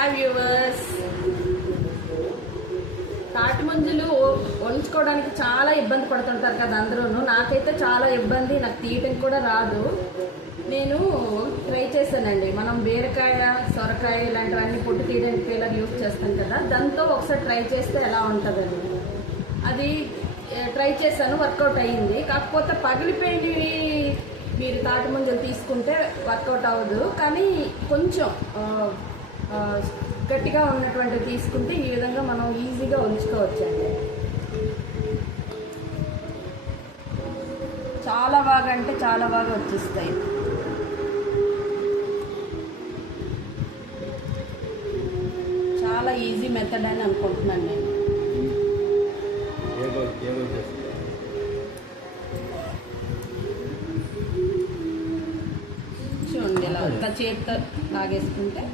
Hi viewers. తాటి ముంజలు ఒలుచుకోవడానికి చాలా ఇబ్బంది పడుతుంటారు కదా అందరూ. నాకైతే చాలా ఇబ్బంది, నాకు తీయటం కూడా రాదు. నేను ట్రై చేశానండి. మనం బీరకాయ, సొరకాయ ఇలాంటివన్నీ పొట్టు తీయడానికి పీలర్ యూజ్ చేస్తాం కదా, దాంతో ఒకసారి ట్రై చేస్తే ఎలా ఉంటుందండి. అది ట్రై చేశాను, వర్కౌట్ అయ్యింది. కాకపోతే పగిలిపోయినవి మీరు తాటి ముంజలు తీసుకుంటే వర్కౌట్ అవ్వదు. కానీ కొంచెం గట్టిగా ఉన్నటువంటివి తీసుకుంటే ఈ విధంగా మనం ఈజీగా ఉంచుకోవచ్చండి. చాలా బాగా అంటే చాలా బాగా వచ్చేస్తాయి. చాలా ఈజీ మెథడ్ అని అనుకుంటున్నాను నేను. చూడండి, ఇలా చేతితో లాగేసుకుంటే